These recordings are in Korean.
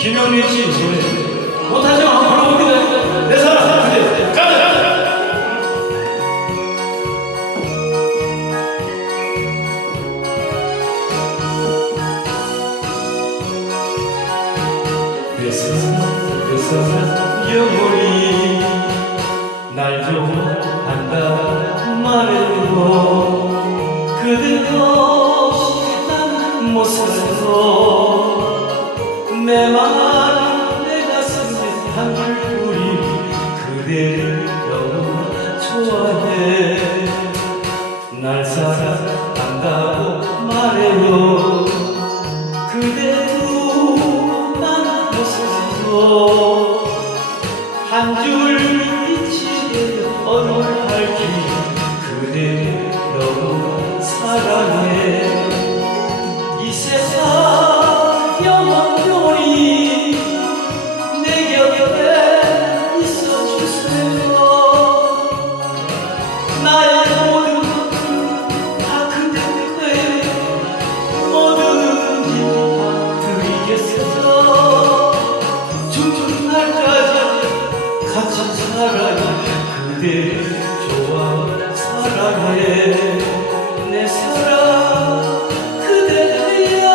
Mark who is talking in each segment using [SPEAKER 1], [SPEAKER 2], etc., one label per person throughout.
[SPEAKER 1] 김영민 씨 노래 못하지만 한번 불러봅니다 내 사랑 그대 가자 가자 내 사랑 내 사랑 영원히 날 좋아한다 말해도 그대 없이 난못 살아서 내 마음 내 가슴에 한줄뿐이 그대를 너무 좋아해. 날 사랑한다고 말해요. 그대도 난못 살아서 한줄 빛이 어둠을 밝 살아요 그대 좋아 사랑해 내 사랑 그대야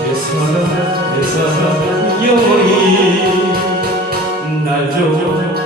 [SPEAKER 1] 내 사랑 내 사랑 영원히 날 좋아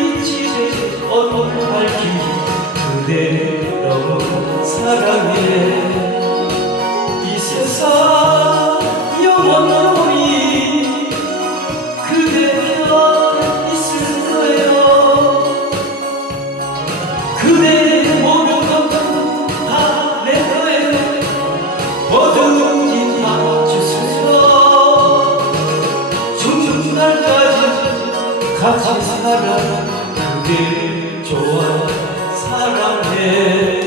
[SPEAKER 1] 같이 살아 그대 좋아. 사랑해